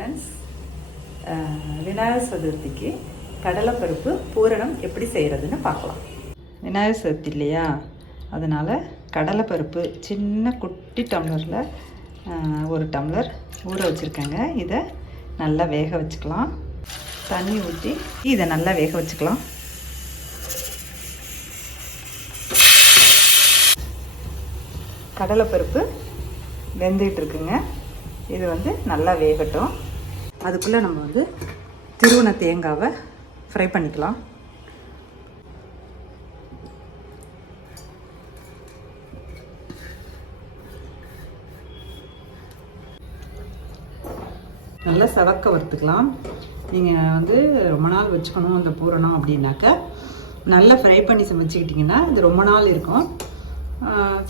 Friends Vinayagar சதுர்த்திக்கு கடலைப்பருப்பு பூரணம் எப்படி செய்கிறதுன்னு பார்க்கலாம். விநாயகர் சதுர்த்தி இல்லையா? அதனால் கடலைப்பருப்பு சின்ன குட்டி டம்ளரில் ஒரு டம்ளர் ஊற வச்சுருக்கேங்க. இதை நல்லா வேக வச்சுக்கலாம். தண்ணி ஊற்றி இதை நல்லா வேக வச்சுக்கலாம். கடலைப்பருப்பு வெந்துகிட்டு இருக்குங்க. இது வந்து நல்லா வேகட்டும். அதுக்குள்ளே நம்ம வந்து திருவண தேங்காவை ஃப்ரை பண்ணிக்கலாம். நல்லா செவக்க வறுத்துக்கலாம். நீங்கள் வந்து ரொம்ப நாள் வச்சுக்கணும் அந்த பூரணம் அப்படின்னாக்க. நல்லா ஃப்ரை பண்ணி சமைச்சிக்கிட்டிங்கன்னா இது ரொம்ப நாள் இருக்கும்.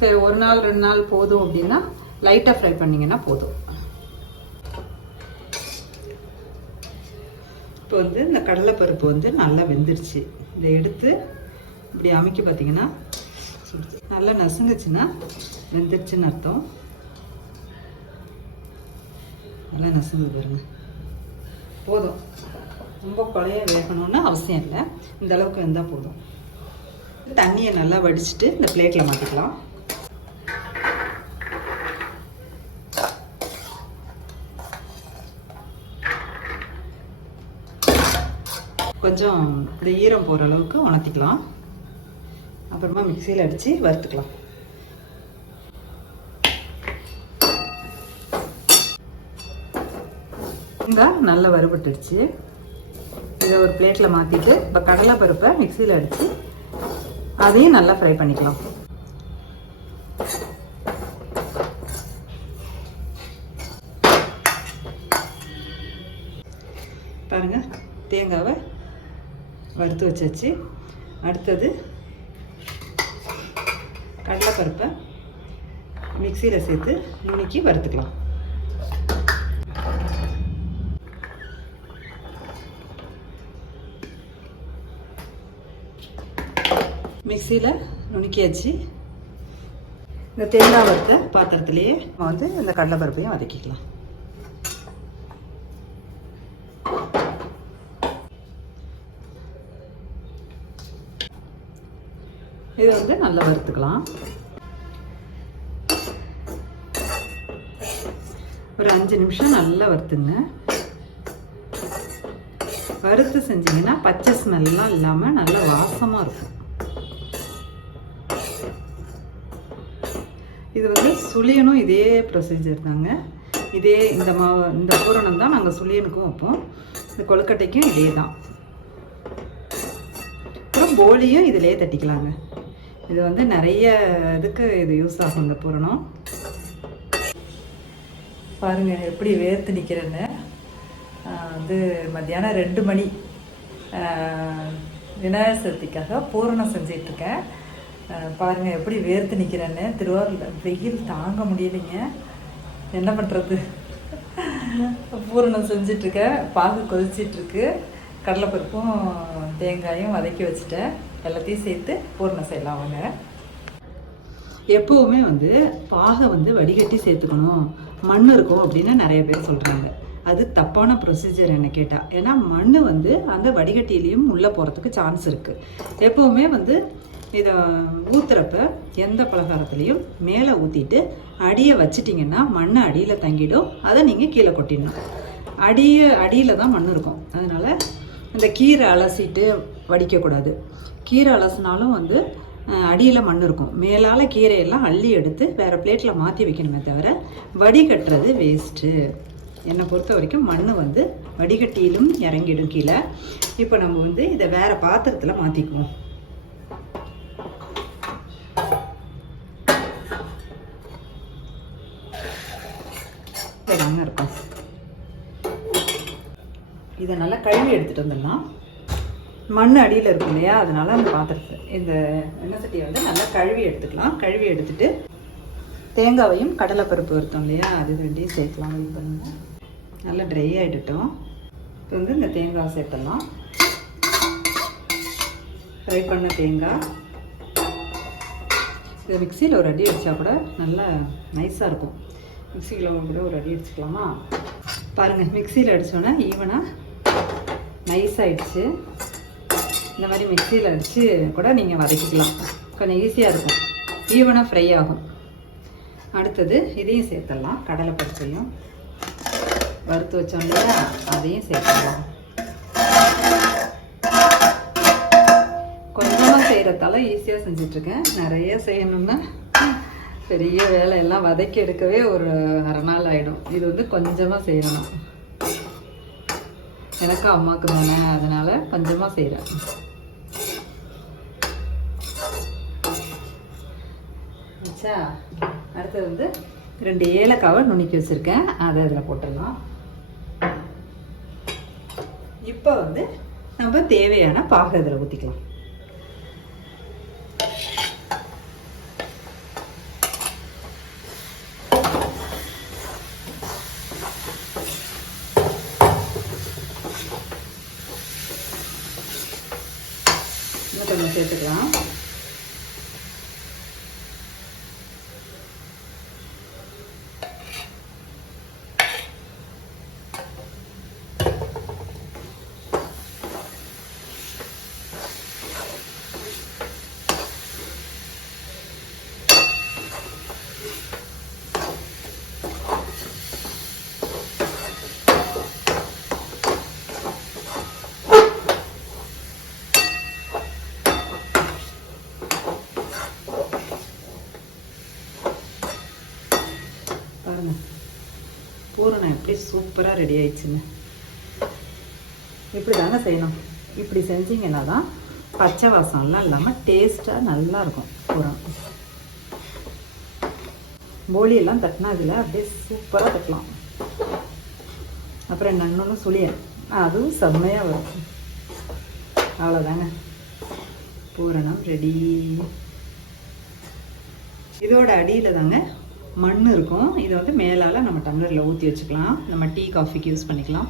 சரி ஒரு நாள் ரெண்டு நாள் போதும் அப்படின்னா லைட்டாக ஃப்ரை பண்ணிங்கன்னா போதும். இப்போ வந்து இந்த கடலைப்பருப்பு வந்து நல்லா வெந்துருச்சு. இதை எடுத்து இப்படி அமைக்க பார்த்தீங்கன்னா நல்லா நசுங்குச்சுன்னா வெந்துருச்சுன்னு அர்த்தம். நல்லா நசுங்கு பாருங்க. போதும். ரொம்ப குழைய வேகணும்னு அவசியம் இல்லை. இந்த அளவுக்கு வெந்தால் போதும். தண்ணியை நல்லா வடிச்சிட்டு இந்த பிளேட்டில் மாற்றிக்கலாம் கொஞ்சம் இப்படி ஈரம் போகிற அளவுக்கு உணர்த்திக்கலாம். அப்புறமா மிக்சியில் அடித்து வறுத்துக்கலாம். இந்த நல்லா வறுபட்டுடுச்சு. இதை ஒரு பிளேட்டில் மாற்றிட்டு இப்போ கடலை பருப்பை மிக்சியில் அடித்து அதையும் நல்லா ஃப்ரை பண்ணிக்கலாம். பாருங்கள் தேங்காவை வறுத்து வச்சாச்சு. அடுத்தது கடலைப்பருப்பை மிக்சியில் சேர்த்து நுணுக்கி வறுத்துக்கலாம். மிக்சியில் நுணுக்கியாச்சு. இந்த தேங்காய் வறுத்த பாத்திரத்துலேயே நம்ம வந்து இந்த கடலைப்பருப்பையும் வதக்கிக்கலாம். இது வந்து நல்லா வறுத்துக்கலாம். ஒரு அஞ்சு நிமிஷம் நல்லா வறுத்துங்க. வறுத்து செஞ்சீங்கன்னா பச்சை ஸ்மெல்லாம் இல்லாமல் நல்லா வாசமாக இருக்கும். இது வந்து சுழியனும் இதே ப்ரொசீஜர் தாங்க. இதே இந்த மா இந்த பூரணம் தான் நாங்கள் சுழியனுக்கும் வைப்போம். இந்த கொழுக்கட்டைக்கும் இதே தான் அப்புறம் போலியும் இதிலே தட்டிக்கலாங்க. இது வந்து நிறைய இதுக்கு இது யூஸ் ஆகும் இந்த பூரணம். பாருங்கள் எப்படி வேர்த்து நிற்கிறேன்னு வந்து மத்தியானம் ரெண்டு மணி. விநாயகர் சதுர்த்திக்காக பூரணம் செஞ்சிட்ருக்கேன். பாருங்கள் எப்படி வேர்த்து நிற்கிறேன்னு திருவாரூரில் வெயில் தாங்க முடியலைங்க. என்ன பண்ணுறது பூரணம் செஞ்சிட்ருக்கேன். பாகு கொதிச்சிட்ருக்கு. கடலைப்பருப்பும் தேங்காயும் வதக்கி வச்சுட்டேன். எல்லாத்தையும் சேர்த்து பூர்ணம் செய்யலாம் வாங்க எப்போவுமே வந்து பாகை வந்து வடிகட்டி சேர்த்துக்கணும். மண் இருக்கும் அப்படின்னு நிறைய பேர் சொல்கிறாங்க அது தப்பான ப்ரொசீஜர் என்ன கேட்டால் ஏன்னா மண் வந்து அந்த வடிகட்டிலையும் உள்ளே போகிறதுக்கு சான்ஸ் இருக்குது எப்போவுமே வந்து இதை ஊற்றுறப்ப எந்த பலகாரத்துலேயும் மேலே ஊற்றிட்டு அடியை வச்சிட்டிங்கன்னா மண் அடியில் தங்கிடும். அதை நீங்கள் கீழே கொட்டிடணும். அடியை அடியில் தான் மண் இருக்கும். அதனால் இந்த கீரை அலசிட்டு வடிக்கக்கூடாது கீரை அலசினாலும் வந்து அடியில் மண் இருக்கும். மேலால் கீரையெல்லாம் அள்ளி எடுத்து வேறு பிளேட்டில் மாற்றி வைக்கணுமே தவிர வடிகட்டுறது வேஸ்ட்டு என்னை பொறுத்த வரைக்கும் மண் வந்து வடிகட்டியிலும் இறங்கிடும் கீழே. இப்போ நம்ம வந்து இதை வேறு பாத்திரத்தில் மாற்றிக்குவோம் இருக்கும் இதை நல்லா கழுவி எடுத்துகிட்டு வந்துடலாம். மண் அடியில் இருக்கும் இல்லையா? அதனால அந்த பாத்திரத்தை இந்த எண்ணெய் சட்டியை வந்து நல்லா கழுவி எடுத்துக்கலாம். கழுவி எடுத்துட்டு தேங்காவையும் கடலைப்பருப்பு வருத்தோம் இல்லையா? அது ரெண்டையும் சேர்க்கலாம். வெயிட் பண்ணுங்க. நல்லா ட்ரை ஆகிட்டுட்டோம் இப்போ வந்து இந்த தேங்காய் சேர்த்துடலாம். ஃப்ரை பண்ண தேங்காய். இதை மிக்சியில் ஒரு அடி அடித்தா கூட நல்லா நைஸாக இருக்கும். மிக்சியில் கூட ஒரு அடி அடிச்சுக்கலாமா? பாருங்கள் மிக்சியில் அடித்தோன்னே ஈவனாக நைஸ் ஆயிடுச்சு. இந்த மாதிரி மிக்சியில் அடித்து கூட நீங்கள் வதக்கிக்கலாம். கொஞ்சம் ஈஸியாக இருக்கும். ஈவனாக ஃப்ரை ஆகும். அடுத்தது இதையும் சேர்த்துடலாம். கடலை பச்சையும் வறுத்து வச்சோம் இல்லையா? அதையும் சேர்த்துடலாம் கொஞ்சமாக செய்கிறதால ஈஸியாக செஞ்சிட்ருக்கேன். நிறைய செய்யணும்னா. பெரிய வேலையெல்லாம் வதக்கி எடுக்கவே ஒரு அரை நாள் ஆகிடும் இது வந்து கொஞ்சமாக செய்யணும். எனக்கும் அம்மாவுக்கு தானே அதனால் கொஞ்சமாக செய்கிறேன் ஆச்சா அடுத்தது வந்து ரெண்டு ஏலக்காவை நுணுக்கி வச்சுருக்கேன். அதை இதில் போட்டுடலாம். இப்போ வந்து நம்ம தேவையான பாகு இதில் ஊற்றிக்கலாம் இன்னும் கொஞ்சம் சேர்த்துக்கலாம் பாருங்க. பூரணம் எப்படி சூப்பராக ரெடி ஆயிடுச்சுங்க. இப்படி தாங்க செய்யணும். இப்படி செஞ்சீங்கன்னா தான் பச்சை வாசம்லாம் இல்லாமல் டேஸ்ட்டாக நல்லா இருக்கும் பூரணம். போலியெல்லாம் தட்டினா அதில் அப்படியே சூப்பராக தட்டலாம். அப்புறம் இன்னொன்று சுழியன் அதுவும் செம்மையாக வரும். அவ்வளோதாங்க பூரணம் ரெடி இதோட அடியில் தாங்க மண் இருக்கும். இதை வந்து மேலால் நம்ம டம்ளரில் ஊற்றி வச்சுக்கலாம். நம்ம டீ காஃபிக்கு யூஸ் பண்ணிக்கலாம்.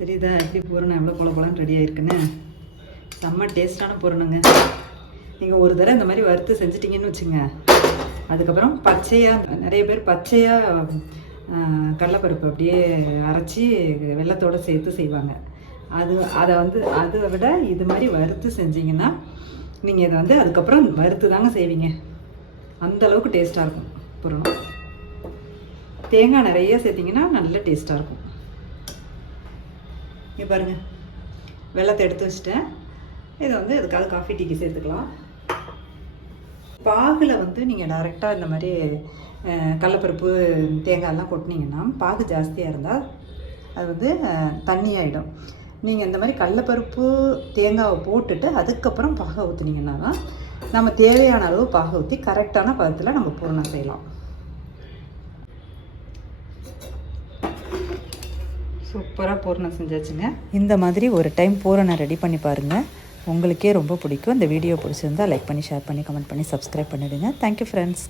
தெரியுதா? எப்படி பூரணம் எவ்வளோ போல போலன்னு ரெடி ஆயிருக்குன்னு? செம்ம டேஸ்டான பூரணங்க. நீங்கள் ஒரு தடவை இந்த மாதிரி வறுத்து செஞ்சிட்டிங்கன்னு வச்சுங்க. அதுக்கப்புறம் பச்சையாக நிறைய பேர் பச்சையாக கடலைப்பருப்பு அப்படியே அரைச்சி வெள்ளத்தோடு சேர்த்து செய்வாங்க. அது அதை வந்து அதை விட இது மாதிரி வறுத்து செஞ்சீங்கன்னா நீங்கள் இதை வந்து அதுக்கப்புறம் வறுத்து தாங்க செய்வீங்க. அந்த அளவுக்கு டேஸ்ட்டாக இருக்கும். புறணும் தேங்காய் நிறைய சேர்த்திங்கன்னா நல்ல டேஸ்ட்டாக இருக்கும். இங்கே பாருங்கள் வெள்ளத்தை எடுத்து வச்சுட்டேன். இதை வந்து அதுக்காக காஃபி டீக்கு சேர்த்துக்கலாம். பாகில் வந்து நீங்கள் டைரெக்டாக இந்த மாதிரி கடலப்பருப்பு தேங்காயெல்லாம் கொட்டினீங்கன்னா பாகு ஜாஸ்தியாக இருந்தால் அது வந்து அஹ், தண்ணி ஆகிடும் நீங்கள் இந்த மாதிரி கடலப்பருப்பு தேங்காவை போட்டுட்டு அதுக்கப்புறம் பாக ஊற்றுனீங்கன்னா தான் நம்ம தேவையான அளவு பாக ஊற்றி கரெக்டான பதத்தில் நம்ம பூரணம் செய்யலாம். சூப்பராக பூரணம் செஞ்சாச்சுங்க. இந்த மாதிரி ஒரு டைம் பூரணம் ரெடி பண்ணி பாருங்கள் உங்களுக்கே ரொம்ப பிடிக்கும். இந்த வீடியோ பிடிச்சிருந்தா லைக் பண்ணி ஷேர் பண்ணி கமெண்ட் பண்ணி சப்ஸ்கிரைப் பண்ணிவிடுங்க தேங்க்யூ ஃப்ரெண்ட்ஸ்